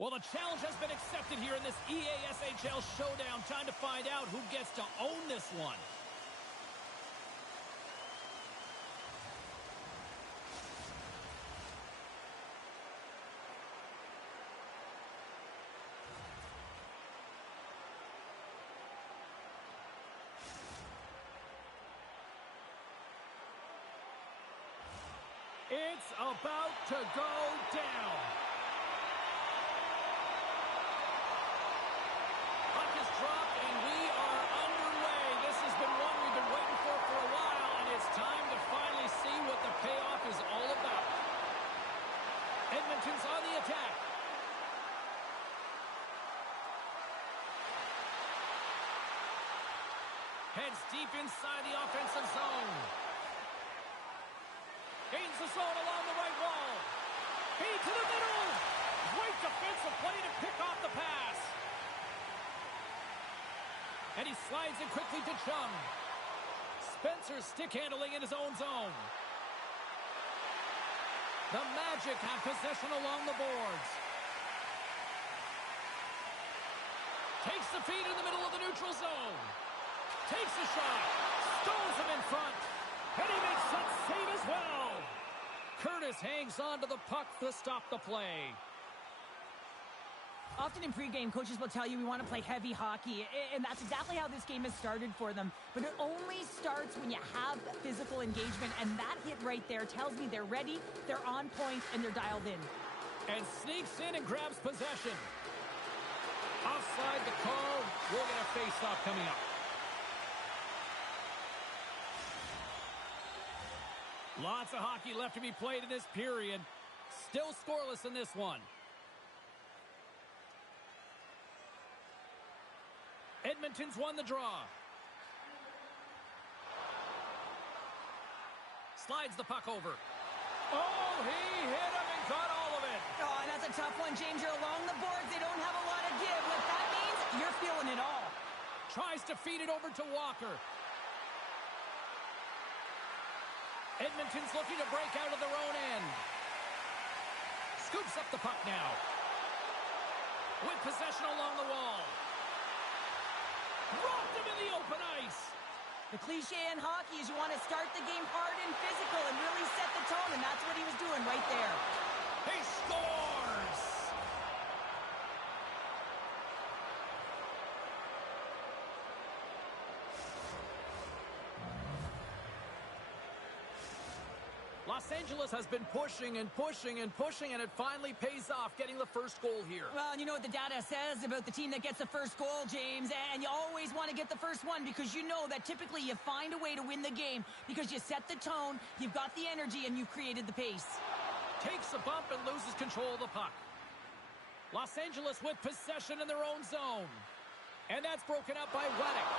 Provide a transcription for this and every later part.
Well, the challenge has been accepted here in this EASHL showdown. Time to find out who gets to own this one. It's about to go down. Puck is dropped, and we are underway. This has been one we've been waiting for a while, and it's time to finally see what the payoff is all about. Edmonton's on the attack. Heads deep inside the offensive zone. Gains the zone along the right wall. Feed to the middle. Great defensive play to pick off the pass. And he slides it quickly to Chung. Spencer stick handling in his own zone. The Magic have possession along the boards. Takes the feed in the middle of the neutral zone. Takes a shot. Stones him in front. And he makes that save as well. Curtis hangs on to the puck to stop the play. Often in pregame, coaches will tell you we want to play heavy hockey, and that's exactly how this game has started for them. But it only starts when you have physical engagement, and that hit right there tells me they're ready, they're on point, and they're dialed in. And sneaks in and grabs possession. Offside the call. We'll get a face-off coming up. Lots of hockey left to be played in this period. Still scoreless in this one. Edmonton's won the draw. Slides the puck over. Oh, he hit him and got all of it. Oh, that's a tough one, James. You're along the boards. They don't have a lot of give. What that means, you're feeling it all. Tries to feed it over to Walker. Edmonton's looking to break out of their own end. Scoops up the puck now. With possession along the wall. Rocked him in the open ice. The cliche in hockey is you want to start the game hard and physical and really set the tone, and that's what he was doing right there. He scores! Los Angeles has been pushing and pushing and pushing, and it finally pays off getting the first goal here. Well, you know what the data says about the team that gets the first goal, James, and you always want to get the first one because you know that typically you find a way to win the game because you set the tone, you've got the energy, and you've created the pace. Takes a bump and loses control of the puck. Los Angeles with possession in their own zone. And that's broken up by Weddick.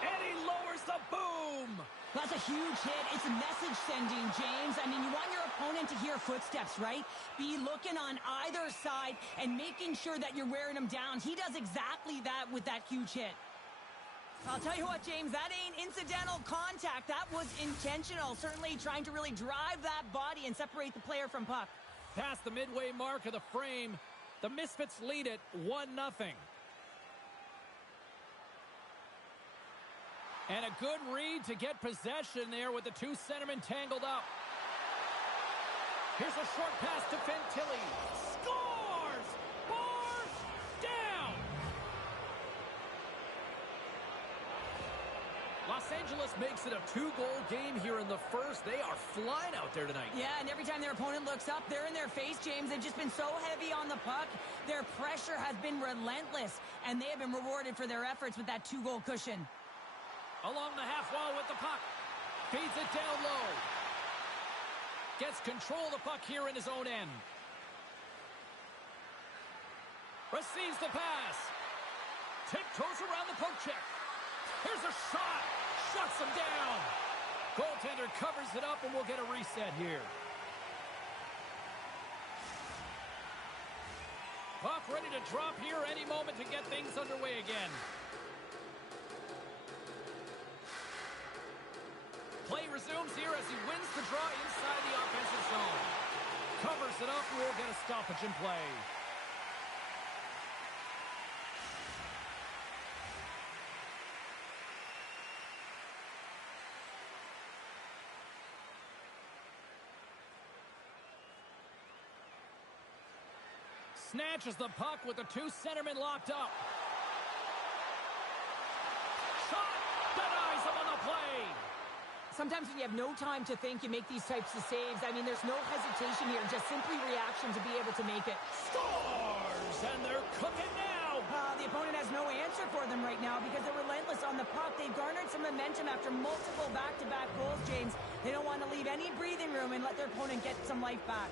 And he lowers the boom! That's a huge hit. It's a message sending, James. I mean, you want your opponent to hear footsteps, right? Be looking on either side and making sure that you're wearing him down. He does exactly that with that huge hit. I'll tell you what, James, that ain't incidental contact. That was intentional. Certainly trying to really drive that body and separate the player from puck. Past the midway mark of the frame, the Misfits lead it 1-0. And a good read to get possession there with the two centermen tangled up. Here's a short pass to Fantilli. Scores! Bar down! Los Angeles makes it a two-goal game here in the first. They are flying out there tonight. Yeah, and every time their opponent looks up, they're in their face, James. They've just been so heavy on the puck. Their pressure has been relentless, and they have been rewarded for their efforts with that two-goal cushion. Along the half wall with the puck. Feeds it down low. Gets control of the puck here in his own end. Receives the pass. Tiptoes around the poke check. Here's a shot. Shuts him down. Goaltender covers it up, and we'll get a reset here. Puck ready to drop here any moment to get things underway again. Play resumes here as he wins the draw inside the offensive zone. Covers it up, and we'll get a stoppage in play. Snatches the puck with the two centermen locked up. Shot! Denies him on the play! Sometimes when you have no time to think, you make these types of saves. I mean, there's no hesitation here, just simply reaction to be able to make it. Scores! And they're cooking now! The opponent has no answer for them right now because they're relentless on the puck. They've garnered some momentum after multiple back-to-back goals, James. They don't want to leave any breathing room and let their opponent get some life back.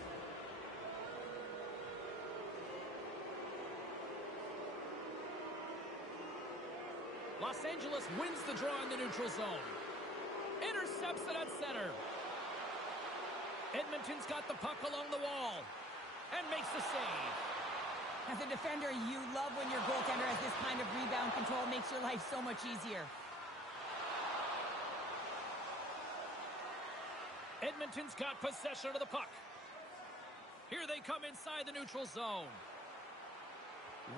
Los Angeles wins the draw in the neutral zone. Intercepts it at center. Edmonton's got the puck along the wall and makes the save. As a defender, you love when your goaltender has this kind of rebound control. Makes your life so much easier. Edmonton's got possession of the puck. Here they come inside the neutral zone.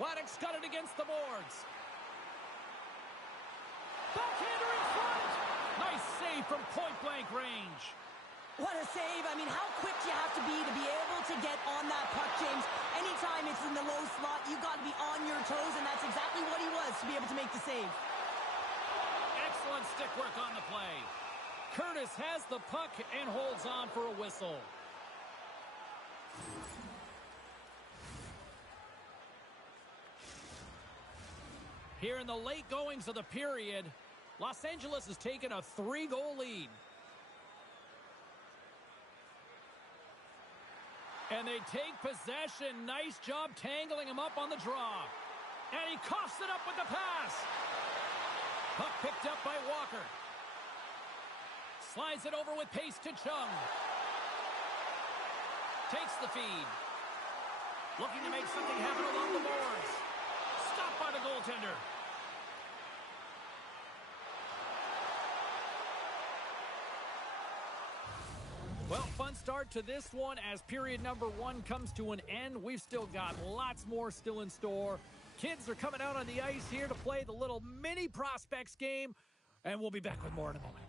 Waddick's got it against the boards. Backhander in front! Nice save from point-blank range. What a save. I mean, how quick do you have to be able to get on that puck, James? Anytime it's in the low slot, you've got to be on your toes, and that's exactly what he was to be able to make the save. Excellent stick work on the play. Curtis has the puck and holds on for a whistle. Here in the late goings of the period, Los Angeles has taken a 3-goal lead. And they take possession. Nice job tangling him up on the draw. And he coughs it up with the pass. Puck picked up by Walker. Slides it over with pace to Chung. Takes the feed. Looking to make something happen along the boards. Stopped by the goaltender. Well, fun start to this one as period number 1 comes to an end. We've still got lots more still in store. Kids are coming out on the ice here to play the little mini prospects game, and we'll be back with more in a moment.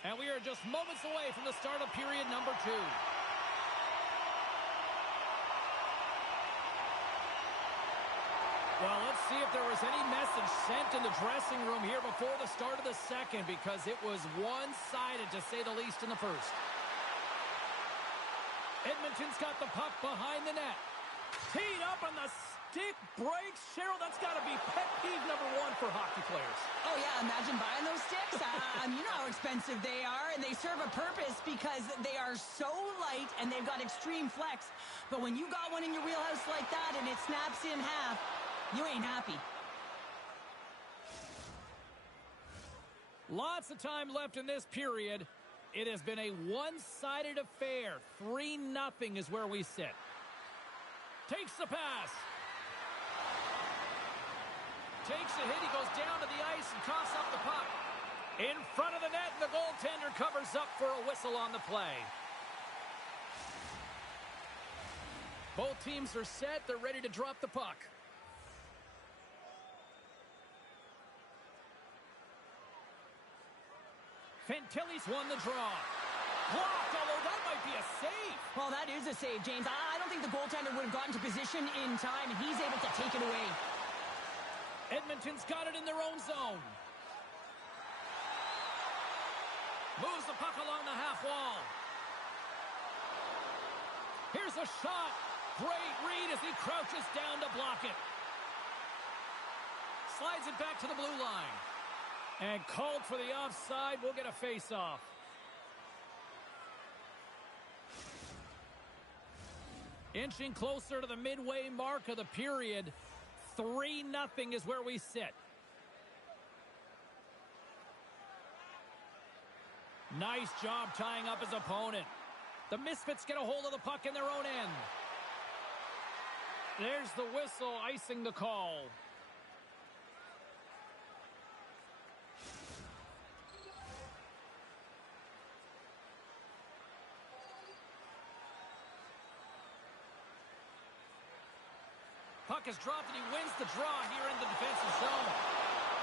And we are just moments away from the start of period number 2. Well, let's see if there was any message sent in the dressing room here before the start of the second, because it was one-sided, to say the least, in the first. Edmonton's got the puck behind the net. Teed up, and the stick breaks. Cheryl, that's got to be pet peeve number 1 for hockey players. Oh, yeah, imagine buying those sticks. You know how expensive they are, and they serve a purpose because they are so light and they've got extreme flex. But when you got one in your wheelhouse like that and it snaps in half, you ain't happy. Lots of time left in this period. It has been a one-sided affair. 3-0 is where we sit. Takes the pass. Takes a hit. He goes down to the ice and coughs up the puck. In front of the net, and the goaltender covers up for a whistle on the play. Both teams are set. They're ready to drop the puck. Fantilli's won the draw. Blocked, although that might be a save. Well, that is a save, James. I don't think the goaltender would have gotten to position in time, and he's able to take it away. Edmonton's got it in their own zone. Moves the puck along the half wall. Here's a shot. Great read as he crouches down to block it. Slides it back to the blue line. And called for the offside. We'll get a face-off. Inching closer to the midway mark of the period. 3-0 is where we sit. Nice job tying up his opponent. The Misfits get a hold of the puck in their own end. There's the whistle, icing the call. Puck is dropped and he wins the draw here in the defensive zone.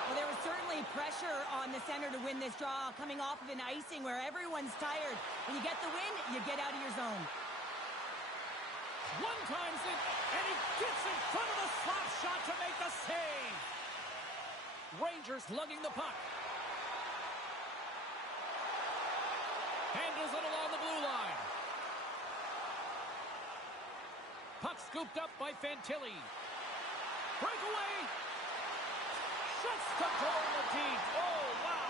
Well, there was certainly pressure on the center to win this draw, coming off of an icing where everyone's tired. When you get the win, you get out of your zone. One times it, and he gets in front of the slap shot to make the save. Rangers lugging the puck. Handles it along the blue line. Puck scooped up by Fantilli. Breakaway. Shuts the door in the deep. Oh, wow.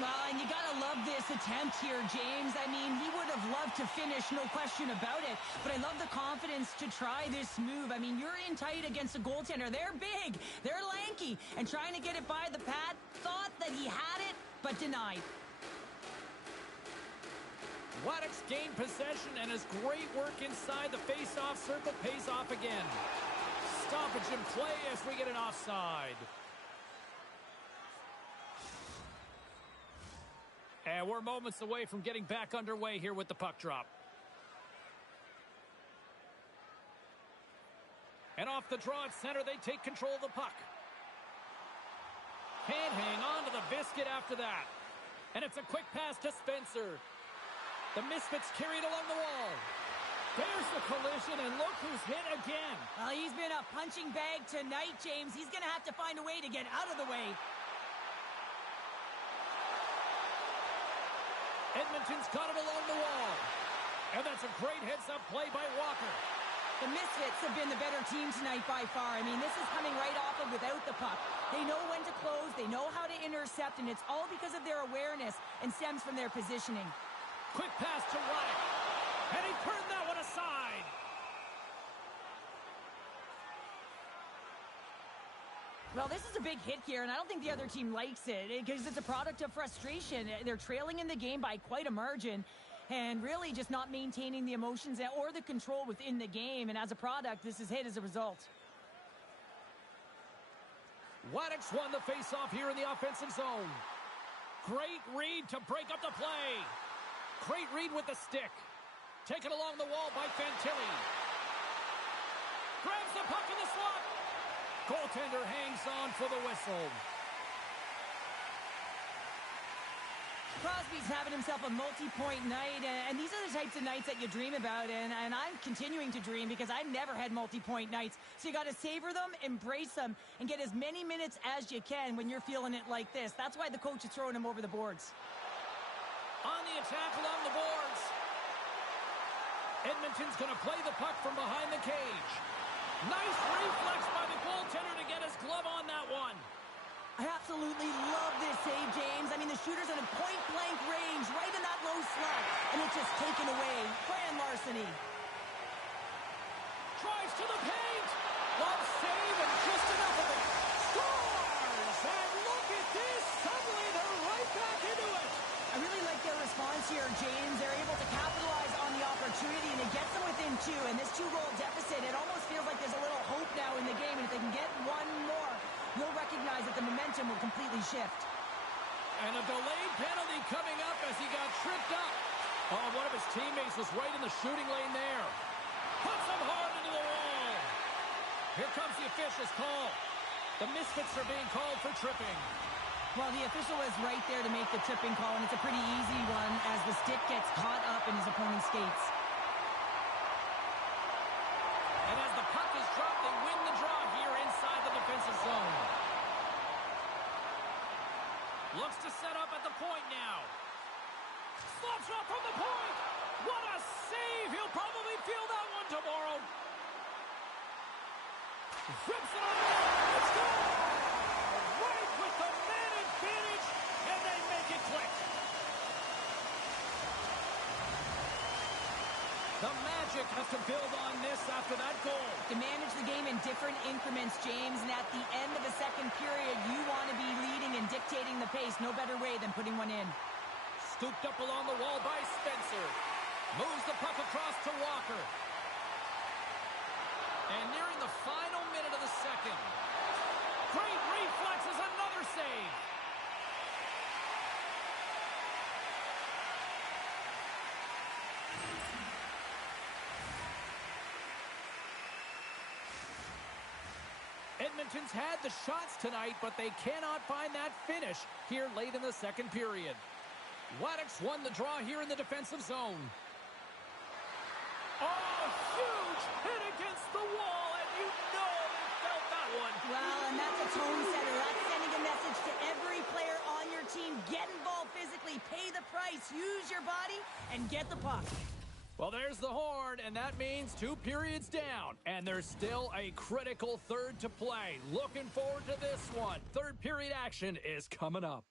Well, and you gotta love this attempt here, James. I mean, he would have loved to finish, no question about it. But I love the confidence to try this move. I mean, you're in tight against a goaltender. They're big. They're lanky. And trying to get it by the pad, thought that he had it, but denied. Waddick's gained possession, and his great work inside the face-off circle pays off again. Stoppage in play as we get an offside. And we're moments away from getting back underway here with the puck drop. And off the draw at center, they take control of the puck. Can't hang on to the biscuit after that. And it's a quick pass to Spencer. The Misfits carried along the wall. There's the collision, and look who's hit again. Well, he's been a punching bag tonight, James. He's going to have to find a way to get out of the way. Edmonton's got it along the wall. And that's a great heads-up play by Walker. The Misfits have been the better team tonight by far. I mean, this is coming right off of without the puck. They know when to close, they know how to intercept, and it's all because of their awareness and stems from their positioning. Quick pass to Waddick. And he turned that one aside. Well, this is a big hit here, and I don't think the other team likes it because it's a product of frustration. They're trailing in the game by quite a margin and really just not maintaining the emotions or the control within the game. And as a product, this is hit as a result. Waddick's won the faceoff here in the offensive zone. Great read to break up the play. Great read with the stick. Taken along the wall by Fantilli. Grabs the puck in the slot. Goaltender hangs on for the whistle. Crosby's having himself a multi-point night, and these are the types of nights that you dream about, and I'm continuing to dream because I've never had multi-point nights. So you got to savor them, embrace them, and get as many minutes as you can when you're feeling it like this. That's why the coach is throwing him over the boards. On the attack along the boards. Edmonton's going to play the puck from behind the cage. Nice reflex by the goaltender to get his glove on that one. I absolutely love this save, James. I mean, the shooter's in a point-blank range, right in that low slot, and it's just taken away. Grand larceny. Drives to the paint. Love save and just enough of it. Scores! And look at this. Suddenly they're right back into it. I really like their response here, James. They're able to capitalize on the opportunity, and it gets them within two. And this two-goal deficit, it almost feels like there's a little hope now in the game. And if they can get one more, you'll recognize that the momentum will completely shift. And a delayed penalty coming up as he got tripped up. Oh, one of his teammates was right in the shooting lane there. Puts him hard into the wall. Here comes the official's call. The Misfits are being called for tripping. Well, the official was right there to make the tripping call, and it's a pretty easy one as the stick gets caught up in his opponent's skates. And as the puck is dropped, they win the draw here inside the defensive zone. Looks to set up at the point now. Slap shot from the point. What a save. He'll probably feel that one tomorrow. Rips it on. Let's go. Right with the man advantage, and they make it click. The Magic have to build on this after that goal. To manage the game in different increments, James, and at the end of the second period, you want to be leading and dictating the pace. No better way than putting one in. Scooped up along the wall by Spencer. Moves the puck across to Walker. And nearing the final minute of the second. Great reflexes, another save. Edmonton's had the shots tonight, but they cannot find that finish here late in the second period. Waddick's won the draw here in the defensive zone. Oh, huge hit against the wall, and you know they felt that one. Well, and that's a tone setter. That's sending a message to every player on your team. Get involved physically, pay the price, use your body, and get the puck. Well, there's the horn, and that means 2 periods down. And there's still a critical third to play. Looking forward to this one. Third period action is coming up.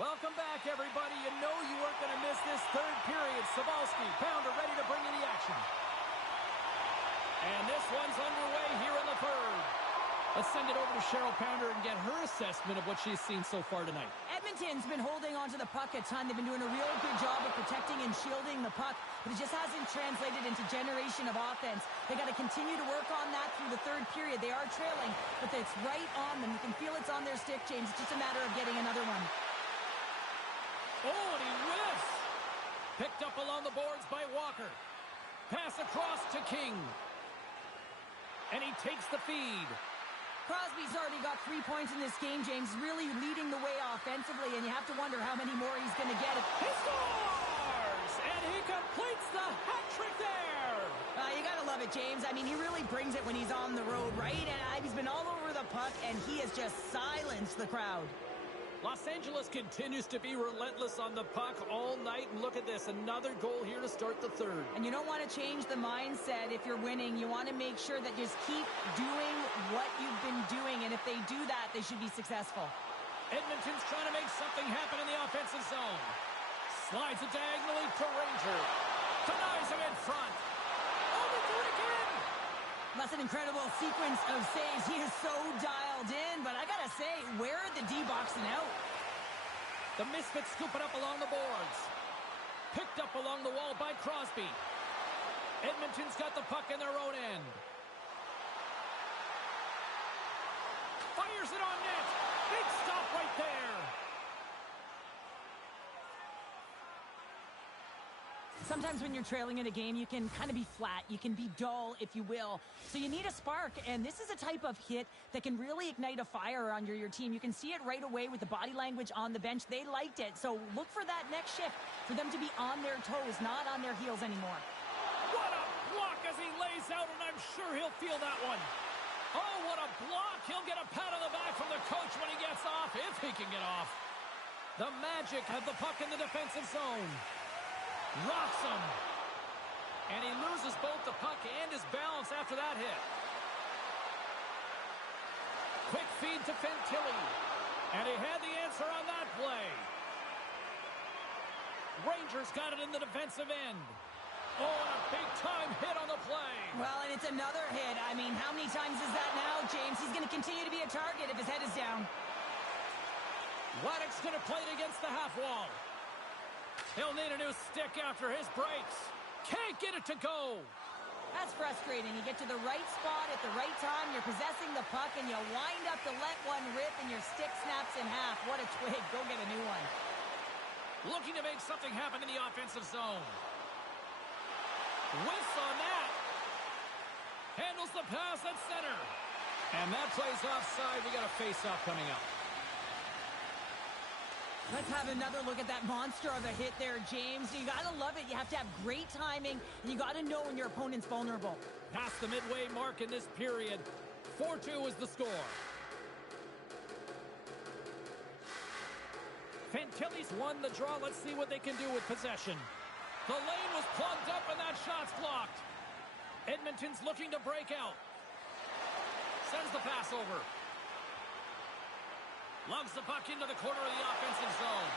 Welcome back, everybody. You know you weren't going to miss this third period. Cybulski, Pounder ready to bring you the action. And this one's underway here in the third. Let's send it over to Cheryl Pounder and get her assessment of what she's seen so far tonight. Edmonton's been holding onto the puck a ton. They've been doing a real good job of protecting and shielding the puck, but it just hasn't translated into generation of offense. They got to continue to work on that through the third period. They are trailing, but it's right on them. You can feel it's on their stick, James. It's just a matter of getting another one. Oh, and he whiffs. Picked up along the boards by Walker. Pass across to King. And he takes the feed. Crosby's already got 3 points in this game, James. Really leading the way offensively, and you have to wonder how many more he's going to get. He scores! And he completes the hat trick there! You got to love it, James. I mean, he really brings it when he's on the road, right? And he's been all over the puck, and he has just silenced the crowd. Los Angeles continues to be relentless on the puck all night. And look at this, another goal here to start the third. And you don't want to change the mindset if you're winning. You want to make sure that you just keep doing what you've been doing. And if they do that, they should be successful. Edmonton's trying to make something happen in the offensive zone. Slides it diagonally to Ranger. Denies him in front. Oh, they do it again! That's an incredible sequence of saves. He is so dialed in, but I gotta say, where are the D-boxing out? The Misfits scoop it up along the boards. Picked up along the wall by Crosby. Edmonton's got the puck in their own end. Fires it on net. Big stop right there. Sometimes when you're trailing in a game, you can kind of be flat. You can be dull, if you will. So you need a spark, and this is a type of hit that can really ignite a fire under your team. You can see it right away with the body language on the bench. They liked it. So look for that next shift, for them to be on their toes, not on their heels anymore. What a block as he lays out, and I'm sure he'll feel that one. Oh, what a block. He'll get a pat on the back from the coach when he gets off, if he can get off. The Magic have the puck in the defensive zone. Rocks him. And he loses both the puck and his balance after that hit. Quick feed to Fantilli. And he had the answer on that play. Rangers got it in the defensive end. Oh, and a big-time hit on the play. Well, and it's another hit. I mean, how many times is that now, James? He's going to continue to be a target if his head is down. Waddick's going to play it against the half wall. He'll need a new stick after his breaks. Can't get it to go. That's frustrating. You get to the right spot at the right time, you're possessing the puck, and you wind up to let one rip, and your stick snaps in half. What a twig. Go get a new one. Looking to make something happen in the offensive zone. Whiffs on that. Handles the pass at center. And that play's offside. We got a face-off coming up. Let's have another look at that monster of a hit there, James. You got to love it. You have to have great timing, and you got to know when your opponent's vulnerable. Past the midway mark in this period. 4-2 is the score. Fantilli's won the draw. Let's see what they can do with possession. The lane was plugged up, and that shot's blocked. Edmonton's looking to break out. Sends the pass over. Lugs the puck into the corner of the offensive zone.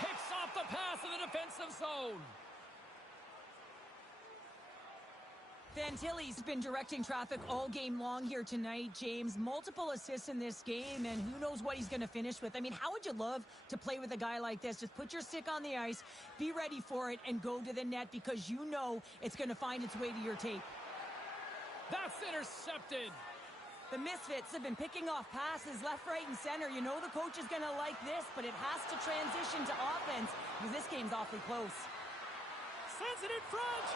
Picks off the pass in the defensive zone. Fantilli's been directing traffic all game long here tonight, James. Multiple assists in this game, and who knows what he's going to finish with. I mean, how would you love to play with a guy like this? Just put your stick on the ice, be ready for it, and go to the net because you know it's going to find its way to your tape. That's intercepted. The Misfits have been picking off passes left, right, and center. You know the coach is going to like this, but it has to transition to offense because this game's awfully close. Sends it in front.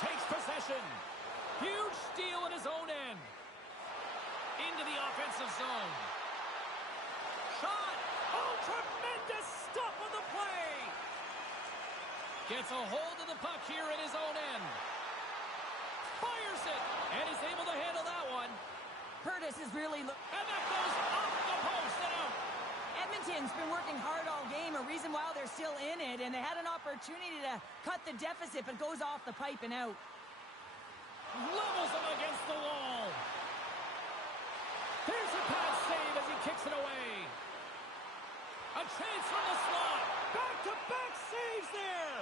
Takes possession. Huge steal in his own end. Into the offensive zone. Shot. Oh, tremendous stop on the play. Gets a hold of the puck here in his own end. Fires it. And is able to handle that one. Curtis is really... And that goes off the post and out. Edmonton's been working hard all game, a reason why they're still in it, and they had an opportunity to cut the deficit, but goes off the pipe and out. Levels him against the wall. Here's a pass save as he kicks it away. A chance from the slot. Back-to-back saves there.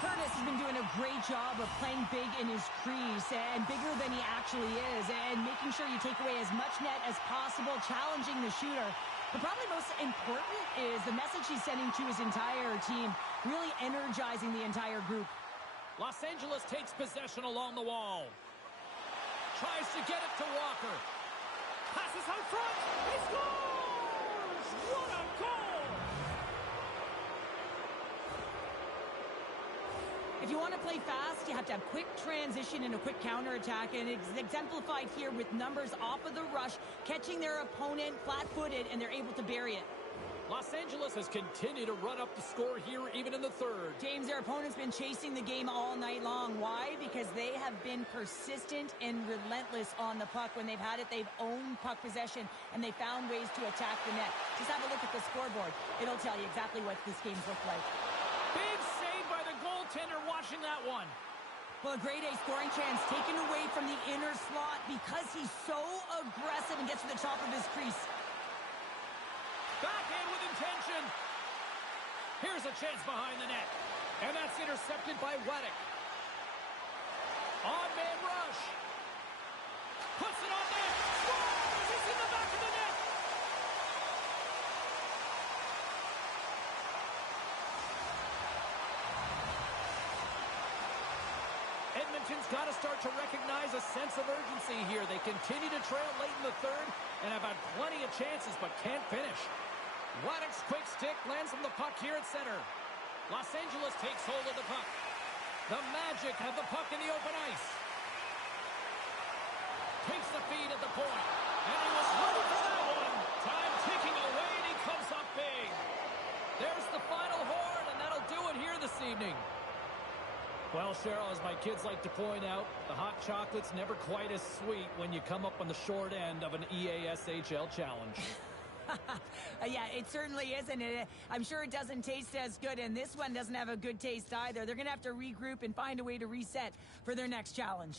Curtis has been doing a great job of playing big in his crease and bigger than he actually is and making sure you take away as much net as possible, challenging the shooter. But probably most important is the message he's sending to his entire team, really energizing the entire group. Los Angeles takes possession along the wall. Tries to get it to Walker. Passes out front. He scores! What a goal! If you want to play fast, you have to have quick transition and a quick counterattack, and it's exemplified here with numbers off of the rush, catching their opponent flat-footed, and they're able to bury it. Los Angeles has continued to run up the score here even in the third. James, their opponent's been chasing the game all night long. Why? Because they have been persistent and relentless on the puck. When they've had it, they've owned puck possession, and they found ways to attack the net. Just have a look at the scoreboard. It'll tell you exactly what this game's looked like. Big save by the goaltender watching that one. Well, a grade A scoring chance taken away from the inner slot because he's so aggressive and gets to the top of his crease. Backhand with intention. Here's a chance behind the net. And that's intercepted by Waddick. On-man rush. Puts it on net. Scores! It's in the back of the net. Edmonton's got to start to recognize a sense of urgency here. They continue to trail late in the third and have had plenty of chances but can't finish. Wladek's quick stick lands on the puck here at center. Los Angeles takes hold of the puck. The Magic have the puck in the open ice. Takes the feed at the point. And he was ready for that one. Time ticking away, and he comes up big. There's the final horn, and that'll do it here this evening. Well, Cheryl, as my kids like to point out, the hot chocolate's never quite as sweet when you come up on the short end of an EASHL challenge. Yeah, it certainly isn't. I'm sure it doesn't taste as good, and this one doesn't have a good taste either. They're going to have to regroup and find a way to reset for their next challenge.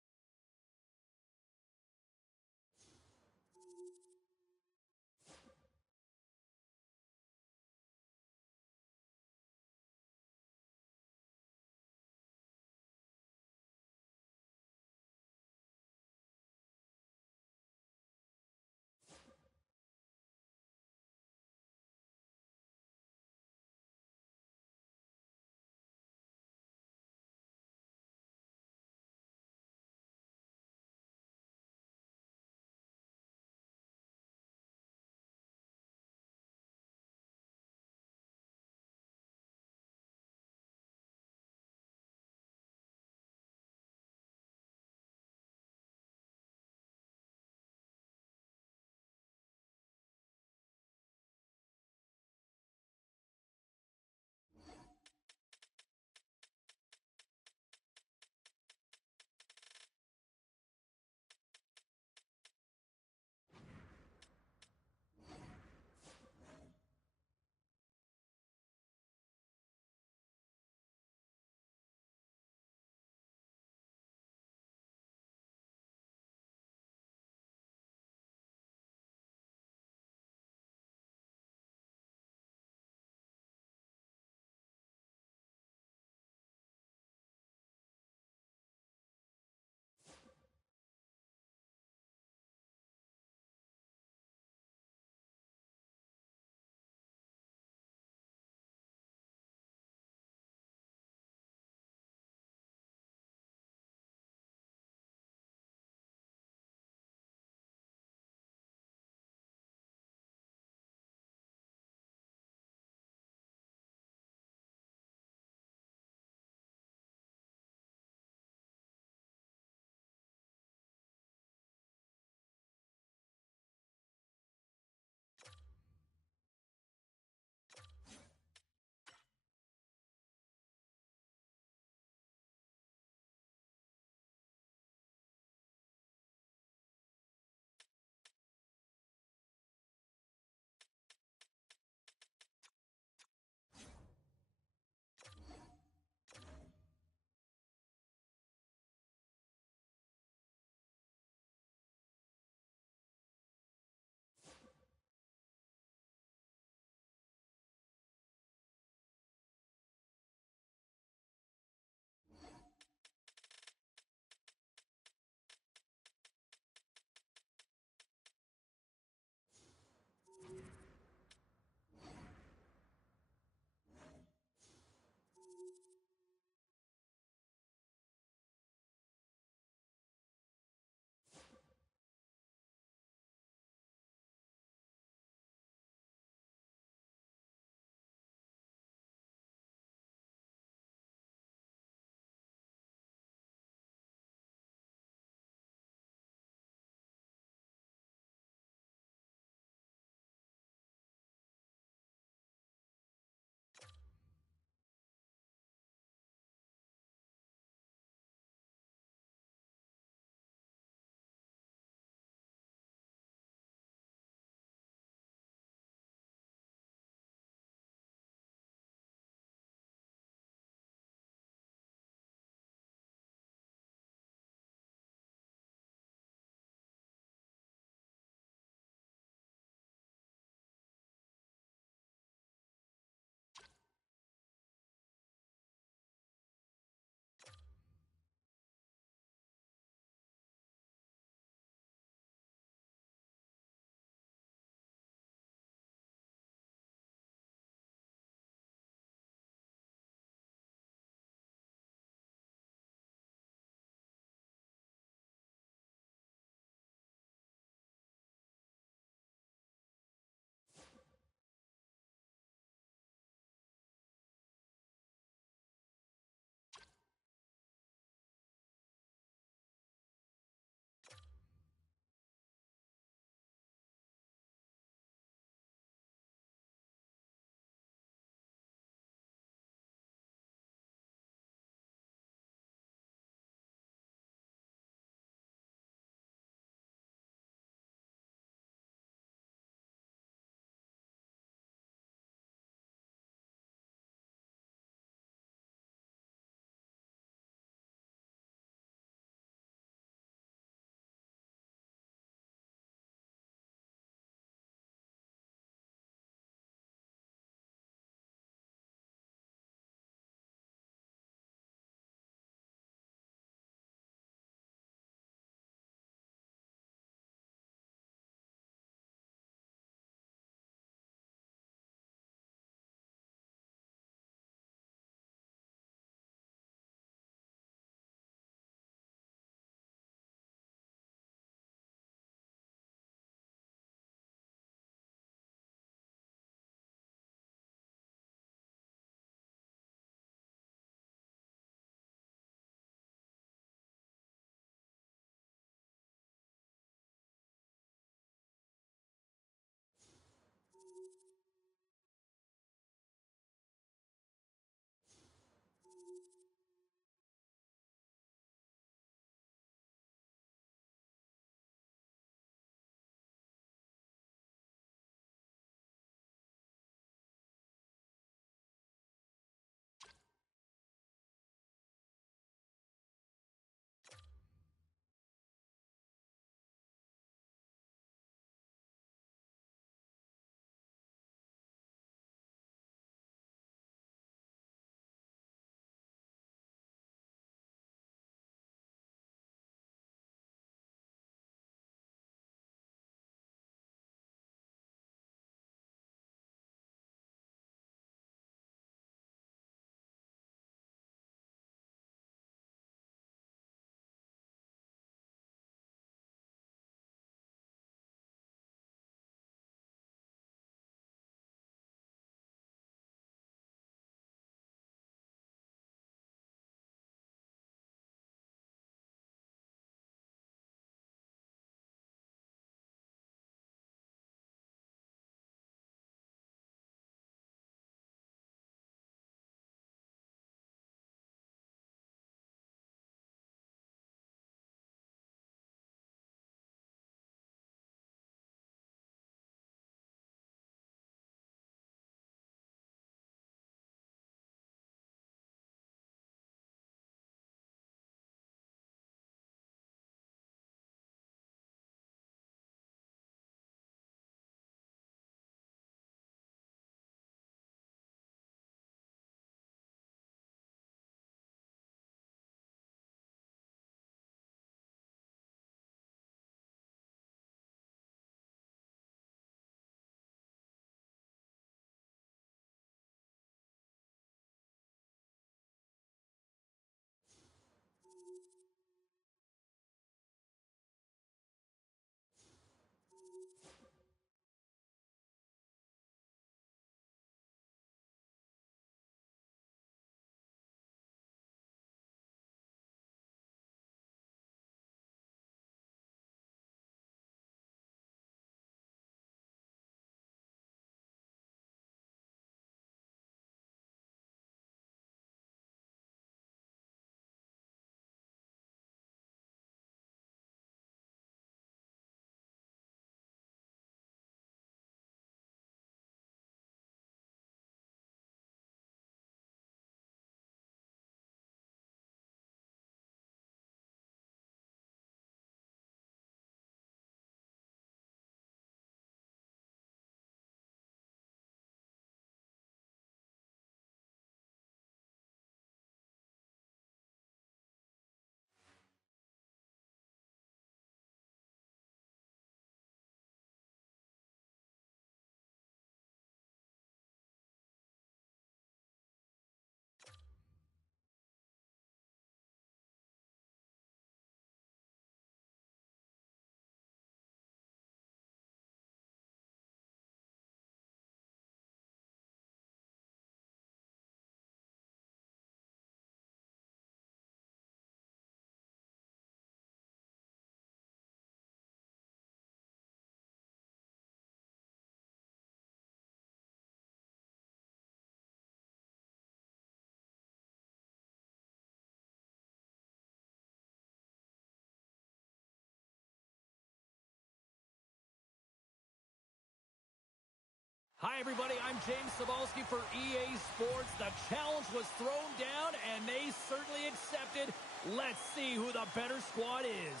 Hi, everybody. I'm James Cebulski for EA Sports. The challenge was thrown down, and they certainly accepted. Let's see who the better squad is.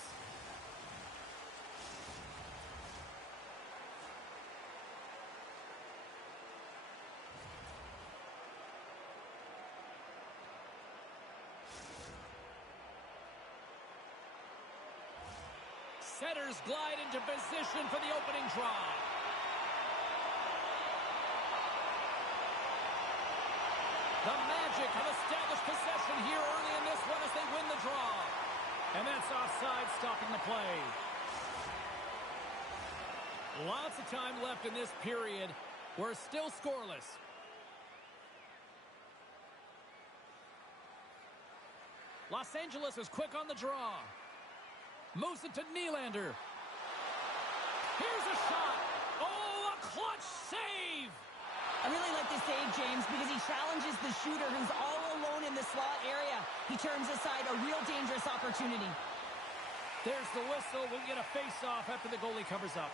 Setters glide into position for the opening draw. The Magic have established possession here early in this one as they win the draw. And that's offside, stopping the play. Lots of time left in this period. We're still scoreless. Los Angeles is quick on the draw. Moves it to Nylander. Here's a shot. Oh, a clutch save. I really like this save, James, because he challenges the shooter who's all alone in the slot area. He turns aside a real dangerous opportunity. There's the whistle. We'll get a face-off after the goalie covers up.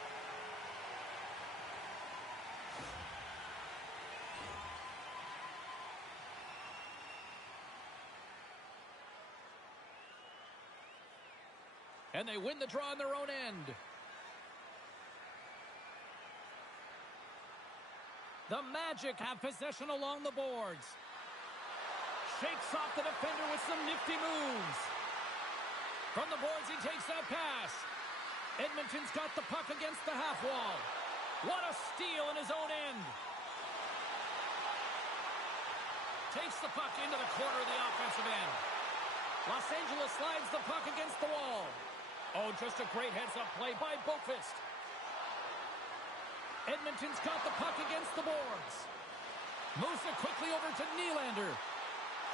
And they win the draw on their own end. The Magic have possession along the boards. Shakes off the defender with some nifty moves. From the boards, he takes that pass. Edmonton's got the puck against the half wall. What a steal in his own end. Takes the puck into the corner of the offensive end. Los Angeles slides the puck against the wall. Oh, just a great heads-up play by Boqvist. Edmonton's got the puck against the boards. Moves it quickly over to Nylander.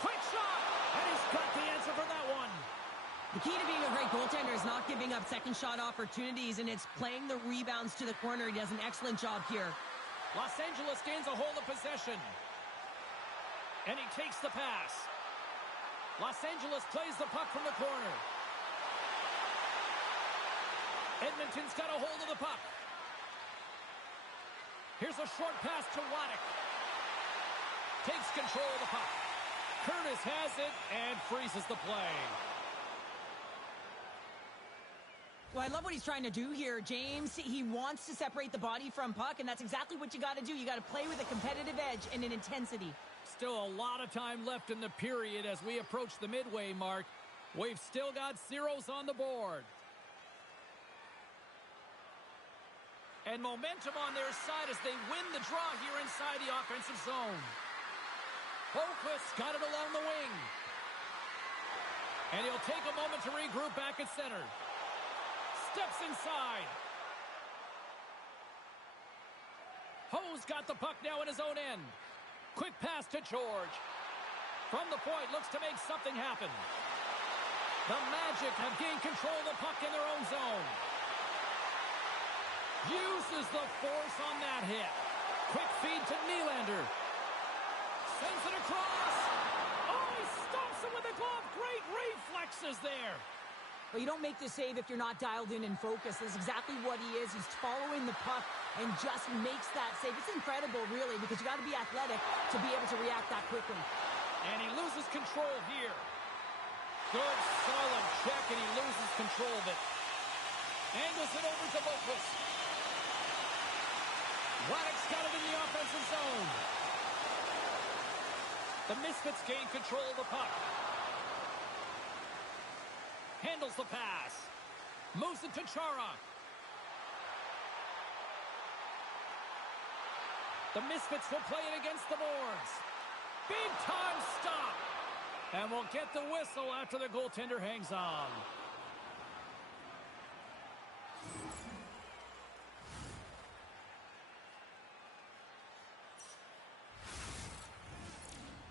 Quick shot! And he's got the answer for that one. The key to being a great goaltender is not giving up second shot opportunities, and it's playing the rebounds to the corner. He does an excellent job here. Los Angeles gains a hold of possession. And he takes the pass. Los Angeles plays the puck from the corner. Edmonton's got a hold of the puck. Here's a short pass to Waddick. Takes control of the puck. Curtis has it and freezes the play. Well, I love what he's trying to do here, James. He wants to separate the body from puck, and that's exactly what you got to do. You got to play with a competitive edge and an intensity. Still a lot of time left in the period as we approach the midway mark. We've still got zeros on the board. And momentum on their side as they win the draw here inside the offensive zone. Boqvist got it along the wing. And he'll take a moment to regroup back at center. Steps inside. Ho's got the puck now in his own end. Quick pass to George. From the point, looks to make something happen. The Magic have gained control of the puck in their own zone. Uses the force on that hit. Quick feed to Nylander. Sends it across. Oh, he stomps him with a glove. Great reflexes there. Well, you don't make the save if you're not dialed in and focused. That's exactly what he is. He's following the puck and just makes that save. It's incredible, really, because you got to be athletic to be able to react that quickly. And he loses control here. Good, solid check, and he loses control of it. Angles it over to Boqvist. Waddick's got it in the offensive zone. The Misfits gain control of the puck. Handles the pass. Moves it to Chara. The Misfits will play it against the boards. Big time stop. And we'll get the whistle after the goaltender hangs on.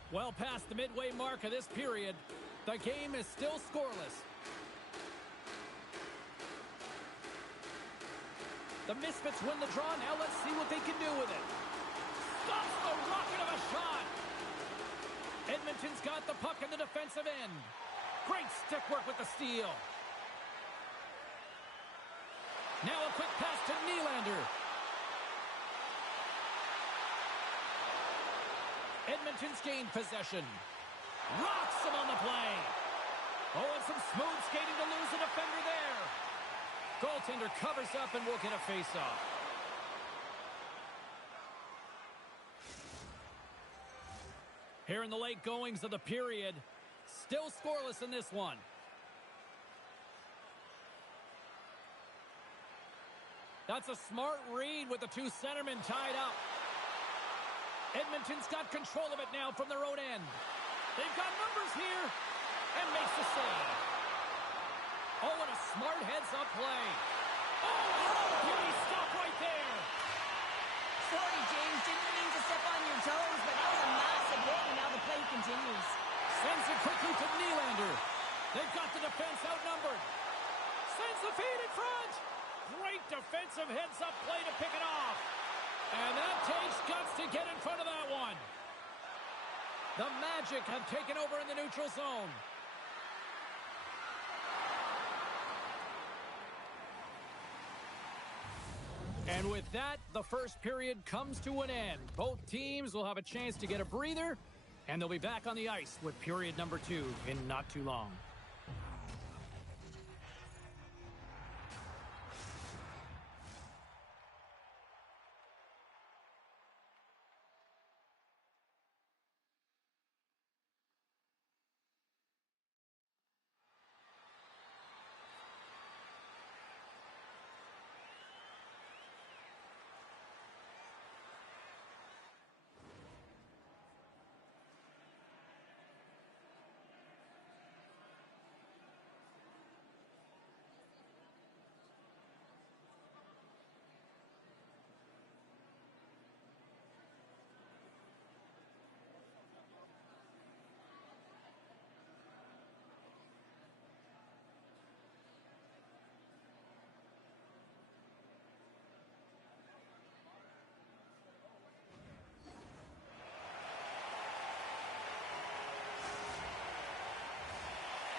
Well past the midway mark of this period, the game is still scoreless. The Misfits win the draw. Now let's see what they can do with it. Stops the rocket of a shot. Edmonton's got the puck in the defensive end. Great stick work with the steal. Now a quick pass to Nylander. Edmonton's gained possession. Rocks him on the play. Oh, and some smooth skating to lose a defender there. Goaltender covers up and will get a face-off. Here in the late goings of the period, still scoreless in this one. That's a smart read with the two centermen tied up. Edmonton's got control of it now from their own end. They've got numbers here and makes the save. Oh, and a smart heads-up play. Oh, beauty stop right there. Sorry, James, didn't mean to step on your toes, but that was a massive hit, and now the play continues. Sends it quickly to Nylander. They've got the defense outnumbered. Sends the feed in front. Great defensive heads-up play to pick it off. And that takes guts to get in front of that one. The Magic have taken over in the neutral zone. And with that, the first period comes to an end. Both teams will have a chance to get a breather, and they'll be back on the ice with period number 2 in not too long.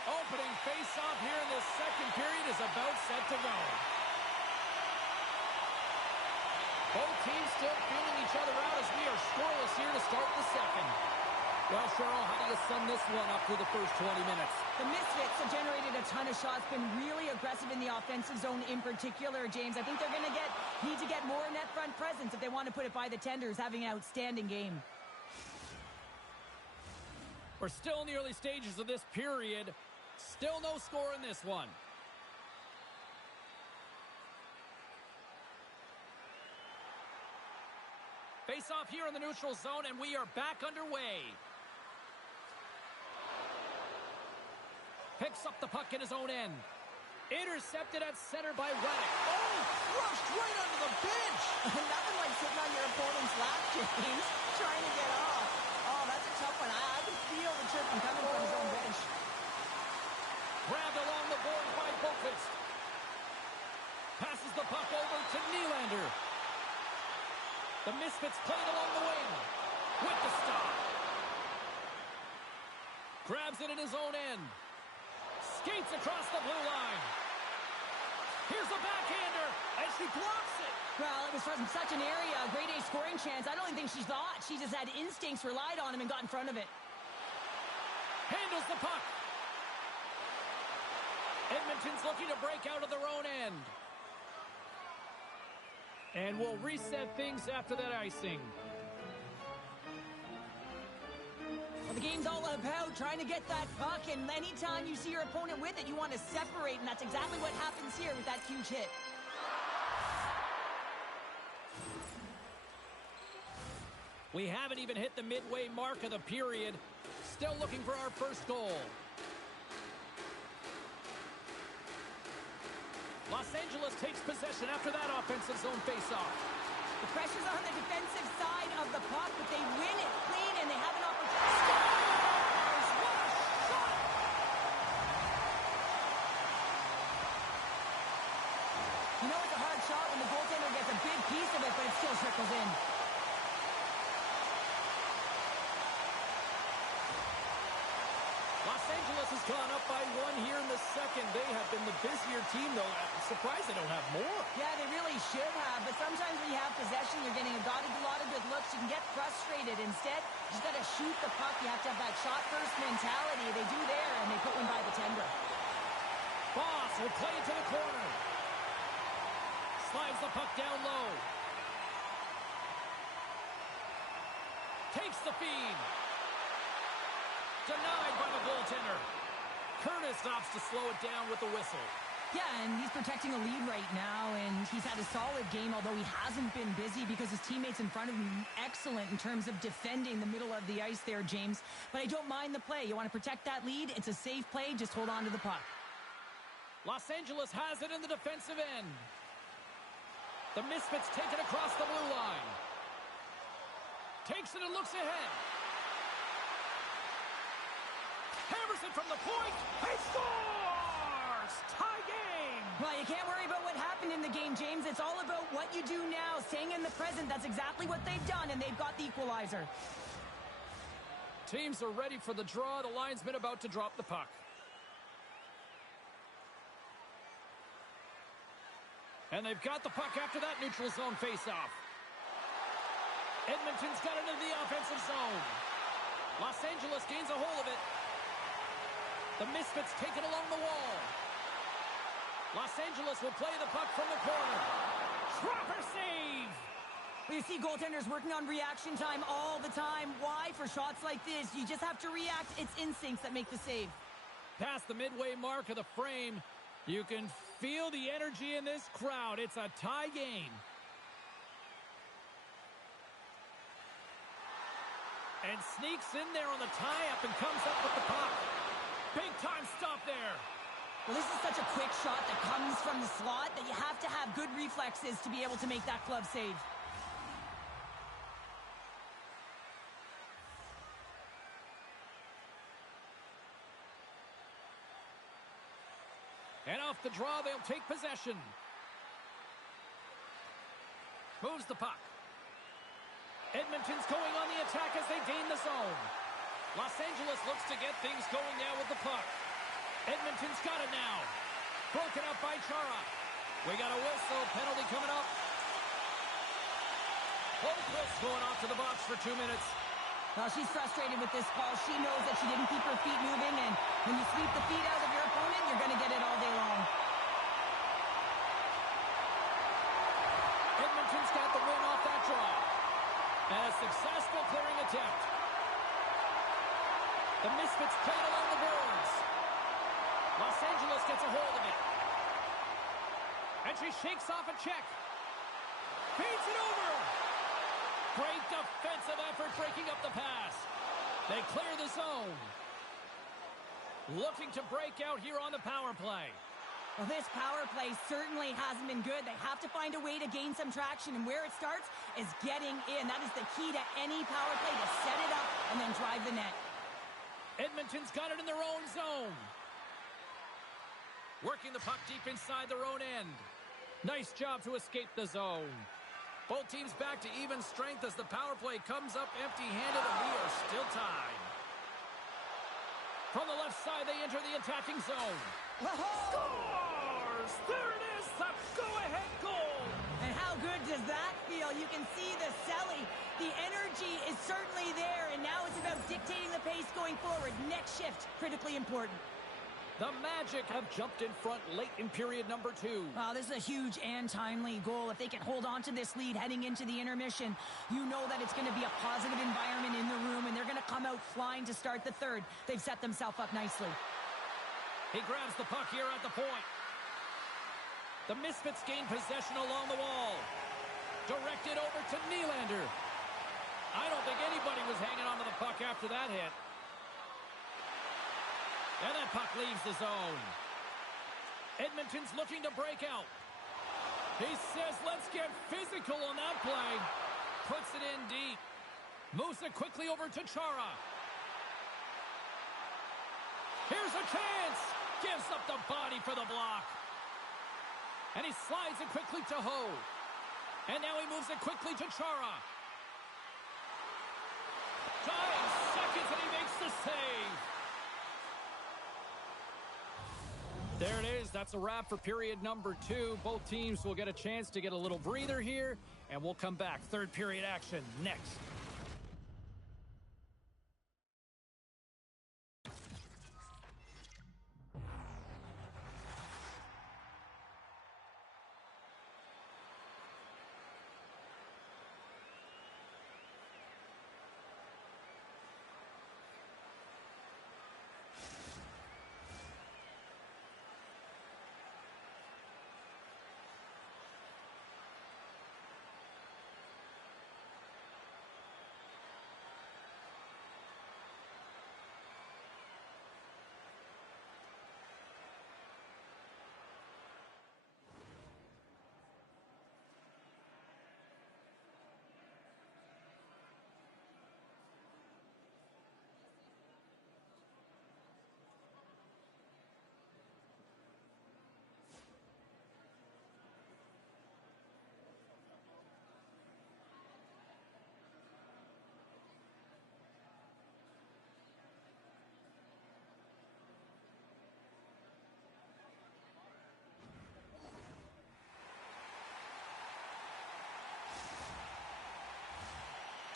Opening face-off here in this second period is about set to go. Both teams still feeling each other out as we are scoreless here to start the second. Well, Cheryl, how do you sum this one up through the first 20 minutes? The Misfits have generated a ton of shots, been really aggressive in the offensive zone in particular, James. I think they're going to need to get more net front presence if they want to put it by the Tenders, having an outstanding game. We're still in the early stages of this period. Still no score in this one. Face off here in the neutral zone, and we are back underway. Picks up the puck in his own end. Intercepted at center by Reddick. Oh, crushed right under the bench. Nothing like sitting on your opponent's lap, James, trying to get off. Oh, that's a tough one. I can feel the chirping coming from his own bench. Grabbed along the board by Boqvist. Passes the puck over to Nylander. The Misfits playing along the wing. With the stop. Grabs it in his own end. Skates across the blue line. Here's a backhander, and she blocks it. Well, it was from such an area, a grade A scoring chance. I don't even think she thought. She just had instincts, relied on him, and got in front of it. Handles the puck. Edmonton's looking to break out of their own end. And we'll reset things after that icing. Well, the game's all about trying to get that puck, and anytime you see your opponent with it, you want to separate, and that's exactly what happens here with that huge hit. We haven't even hit the midway mark of the period. Still looking for our first goal. Los Angeles takes possession after that offensive zone faceoff. The pressure's on the defensive side of the puck, but they win it clean, and they have an opportunity. What a shot! You know it's a hard shot when the goaltender gets a big piece of it, but it still trickles in. Los Angeles has gone up by 1 here in the second. They have been the busier team, though. I'm surprised they don't have more. Yeah, they really should have, but sometimes when you have possession, you're getting a lot of good looks. You can get frustrated. Instead, you just got to shoot the puck. You have to have that shot-first mentality. They do there, and they put one by the tender. Boss will play it to the corner. Slides the puck down low. Takes the feed. Denied by the goaltender. Curtis stops to slow it down with the whistle. Yeah, and he's protecting a lead right now, and he's had a solid game, although he hasn't been busy because his teammates in front of him excellent in terms of defending the middle of the ice there, James. But I don't mind the play. You want to protect that lead? It's a safe play. Just hold on to the puck. Los Angeles has it in the defensive end. The Misfits take it across the blue line. Takes it and looks ahead. Hammers it from the point. He scores! Tie game! Well, you can't worry about what happened in the game, James. It's all about what you do now, staying in the present. That's exactly what they've done, and they've got the equalizer. Teams are ready for the draw. The linesman about to drop the puck. And they've got the puck after that neutral zone faceoff. Edmonton's got it into the offensive zone. Los Angeles gains a hold of it. The Misfits take it along the wall. Los Angeles will play the puck from the corner. Proper save! You see goaltenders working on reaction time all the time. Why? For shots like this, you just have to react. It's instincts that make the save. Past the midway mark of the frame, you can feel the energy in this crowd. It's a tie game. And sneaks in there on the tie-up and comes up with the puck. Big time stop there. Well, this is such a quick shot that comes from the slot that you have to have good reflexes to be able to make that glove save. And off the draw, they'll take possession. Moves the puck. Edmonton's going on the attack as they gain the zone. Los Angeles looks to get things going now with the puck. Edmonton's got it now. Broken up by Chara. We got a whistle. Penalty coming up. Holtquist going off to the box for 2 minutes. Well, she's frustrated with this call. She knows that she didn't keep her feet moving, and when you sweep the feet out of your opponent, you're going to get it all day long. Edmonton's got the win off that draw. And a successful clearing attempt. The Misfits played along the boards. Los Angeles gets a hold of it. And she shakes off a check. Feeds it over. Great defensive effort breaking up the pass. They clear the zone. Looking to break out here on the power play. Well, this power play certainly hasn't been good. They have to find a way to gain some traction, and where it starts is getting in. That is the key to any power play, to set it up and then drive the net. Edmonton's got it in their own zone. Working the puck deep inside their own end. Nice job to escape the zone. Both teams back to even strength as the power play comes up empty-handed, and we are still tied. From the left side, they enter the attacking zone. Scores! There it is, the go-ahead goal! And how good does that feel? You can see the selling. The energy is certainly there, and now it's about dictating the pace going forward. Next shift, critically important. The Magic have jumped in front late in period number 2. Wow, this is a huge and timely goal. If they can hold on to this lead heading into the intermission, you know that it's going to be a positive environment in the room, and they're going to come out flying to start the third. They've set themselves up nicely. He grabs the puck here at the point. The Misfits gain possession along the wall. Directed over to Nylander. I don't think anybody was hanging on to the puck after that hit. And that puck leaves the zone. Edmonton's looking to break out. He says, let's get physical on that play. Puts it in deep. Moves it quickly over to Chara. Here's a chance. Gives up the body for the block. And he slides it quickly to Ho. And now he moves it quickly to Chara. Dying seconds, and he makes the save. There it is. That's a wrap for period number 2. Both teams will get a chance to get a little breather here, and we'll come back. Third period action next.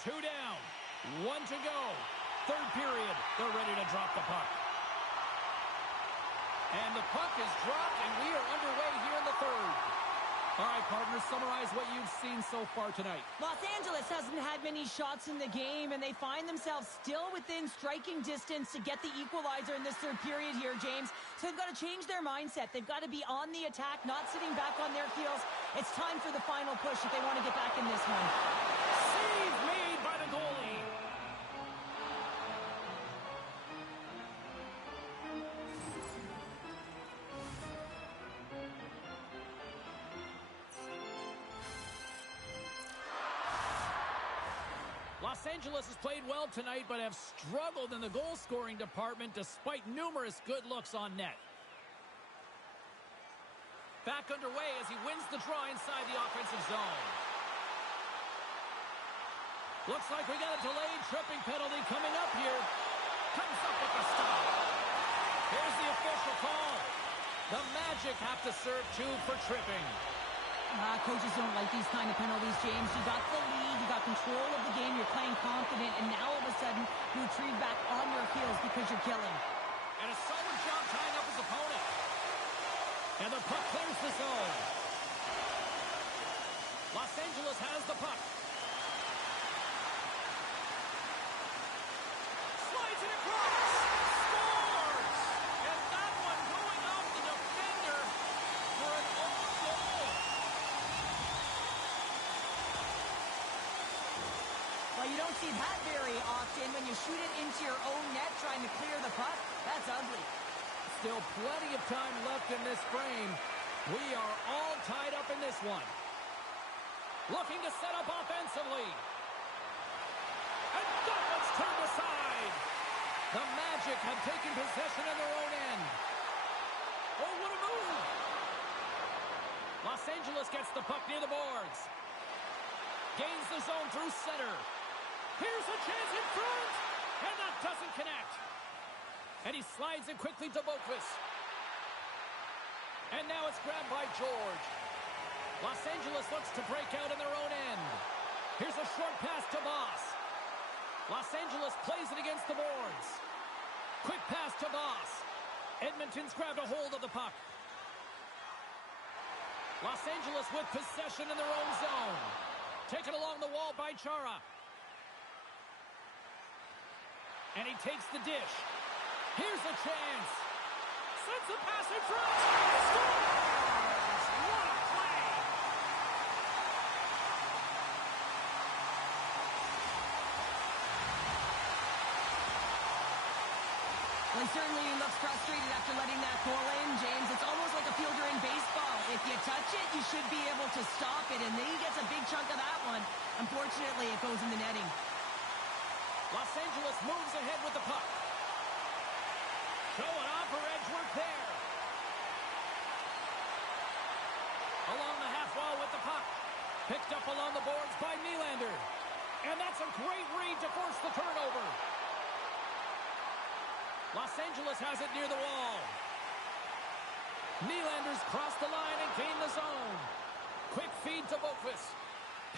Two down, one to go. Third period, they're ready to drop the puck. And the puck is dropped, and we are underway here in the third. All right, partners, summarize what you've seen so far tonight. Los Angeles hasn't had many shots in the game, and they find themselves still within striking distance to get the equalizer in this third period here, James. So they've got to change their mindset. They've got to be on the attack, not sitting back on their heels. It's time for the final push if they want to get back in this one. Save made by the goalie. Los Angeles has played well tonight, but have struggled in the goal-scoring department despite numerous good looks on net. Back underway as he wins the draw inside the offensive zone. Looks like we got a delayed tripping penalty coming up here. Comes up with the stop. Here's the official call. The Magic have to serve 2 for tripping. Coaches don't like these kind of penalties, James. You got the lead, you got control of the game, you're playing confident, and now all of a sudden you retrieve back on your heels because you're killing. And a solid job tying up his opponent. And the puck clears the zone. Los Angeles has the puck. Slides it across. Scores! And that one going off the defender for an own goal. Well, you don't see that very often when you shoot it into your own net trying to clear the puck. That's ugly. Still plenty of time left in this frame. We are all tied up in this one. Looking to set up offensively. And that one's turned aside. The Magic have taken possession of their own end. Oh, what a move. Los Angeles gets the puck near the boards. Gains the zone through center. Here's a chance in front. And that doesn't connect. And he slides it quickly to Boqvist. And now it's grabbed by George. Los Angeles looks to break out in their own end. Here's a short pass to Boss. Los Angeles plays it against the boards. Quick pass to Boss. Edmonton's grabbed a hold of the puck. Los Angeles with possession in their own zone. Taken along the wall by Chara. And he takes the dish. Here's a chance. Sends a pass in front. Scores! What a play! Well, he certainly looks frustrated after letting that goal in, James. It's almost like a fielder in baseball. If you touch it, you should be able to stop it, and then he gets a big chunk of that one. Unfortunately, it goes in the netting. Los Angeles moves ahead with the puck. Going on for edge work there. Along the half wall with the puck. Picked up along the boards by Nylander. And that's a great read to force the turnover. Los Angeles has it near the wall. Nylander's crossed the line and gained the zone. Quick feed to Boqvist.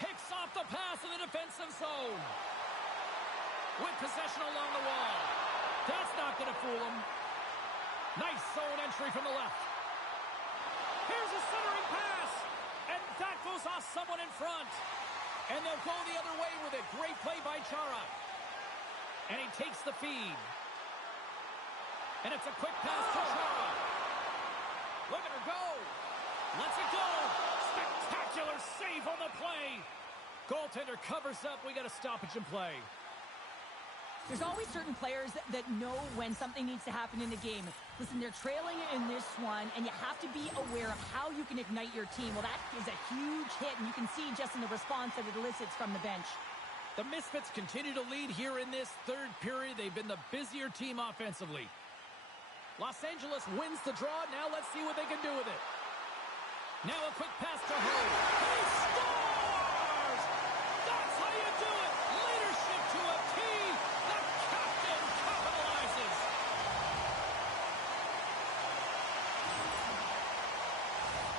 Picks off the pass in the defensive zone. With possession along the wall. That's not going to fool him. Nice zone entry from the left. Here's a centering pass. And that goes off someone in front. And they'll go the other way with it. Great play by Chara. And he takes the feed. And it's a quick pass to Chara. Look at her go. Lets it go. Spectacular save on the play. Goaltender covers up. We got a stoppage in play. There's always certain players that know when something needs to happen in a game. Listen, they're trailing in this one, and you have to be aware of how you can ignite your team. Well, that is a huge hit, and you can see just in the response that it elicits from the bench. The Misfits continue to lead here in this third period. They've been the busier team offensively. Los Angeles wins the draw. Now let's see what they can do with it. Now a quick pass to Ho. He scores! That's how you do it! Leadership to a T. The captain capitalizes.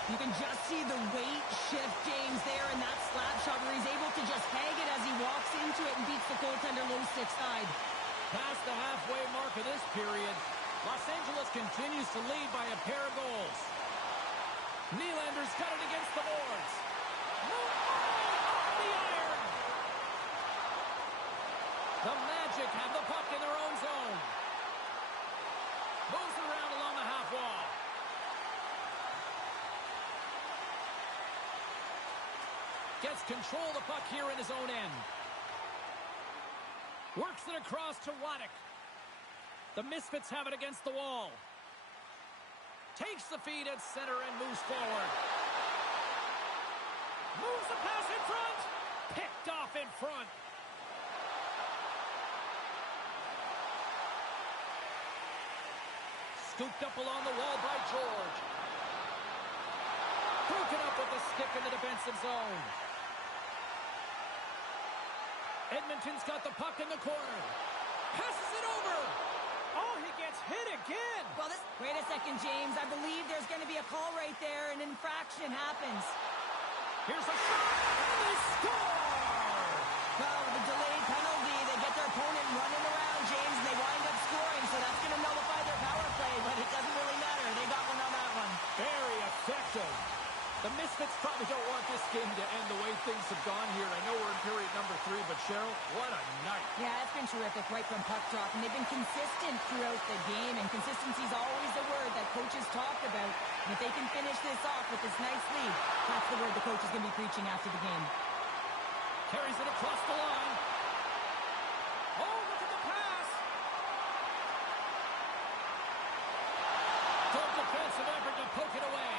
You can just see the weight shift, James, there in that slap shot where he's able to just hang it as he walks into it and beats the goaltender low stick side. Past the halfway mark of this period, Los Angeles continues to lead by a pair of goals. Nylander's got it against the boards. Off the iron. The Magic have the puck in their own zone. Moves it around along the half wall. Gets control of the puck here in his own end. Works it across to Waddick. The Misfits have it against the wall. Takes the feed at center and moves forward. Moves the pass in front. Picked off in front. Scooped up along the wall by George. Broken up with the stick in the defensive zone. Edmonton's got the puck in the corner. Passes it over. Oh, he gets hit again. Well, wait a second, James. I believe there's going to be a call right there. An infraction happens. Here's a shot, and they score! Well, with the delayed penalty, they get their opponent running around, James, and they wind up scoring, so that's going to nullify their power play, but it doesn't really matter. They got one on that one. Very effective. The Misfits probably don't want this game to end the way things have gone here. I know we're in period number 3, but Cheryl, what a night. Yeah, it's been terrific right from puck drop, and they've been consistent throughout the game, and consistency is always the word that coaches talk about. And if they can finish this off with this nice lead, that's the word the coach is going to be preaching after the game. Carries it across the line. Oh, look at the pass. Good defensive effort to poke it away.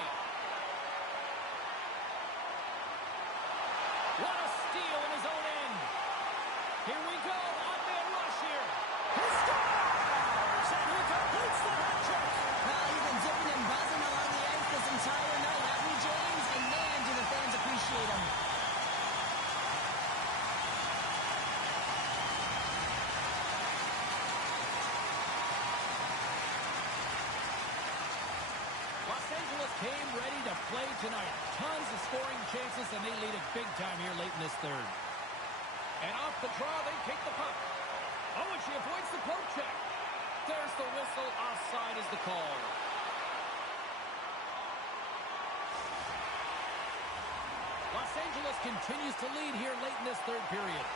What a steal in his own end. Here we go. On-man rush here. He scores! And he completes the hat trick. Well, he's been zipping and buzzing along the ice this entire night, hasn't he, James? And man, do the fans appreciate him. Los Angeles came ready to play tonight. Tons of scoring chances, and they lead it big time here late in this third. And off the draw, they take the puck. Oh, and she avoids the poke check. There's the whistle. Offside is the call. Los Angeles continues to lead here late in this third period.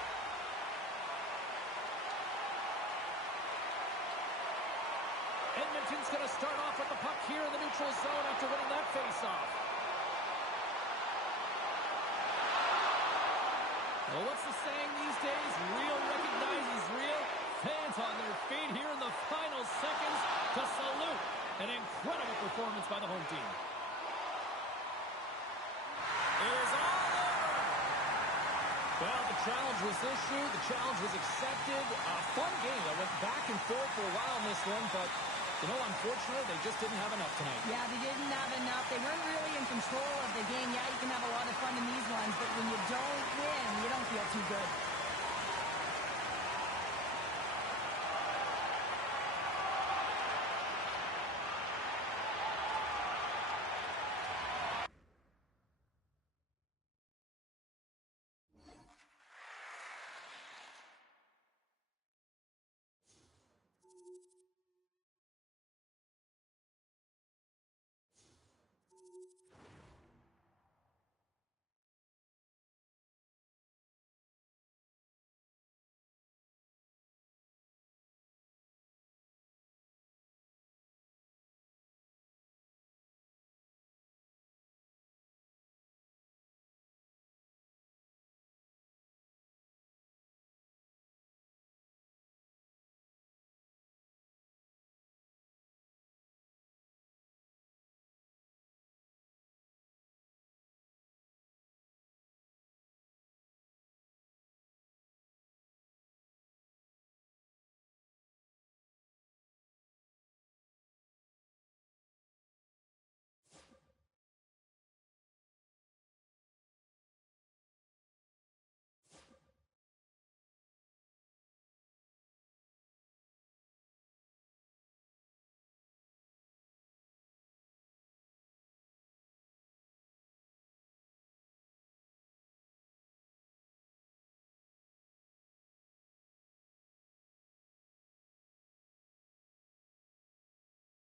Edmonton's going to start off with the puck here in the neutral zone after winning that faceoff. Well, what's the saying these days? Real recognizes real. Fans on their feet here in the final seconds to salute an incredible performance by the home team. It is all over. Well, the challenge was issued. The challenge was accepted. A fun game that went back and forth for a while in this one, but you know, unfortunately, they just didn't have enough tonight. Yeah, they didn't have enough. They weren't really in control of the game. Yeah, you can have a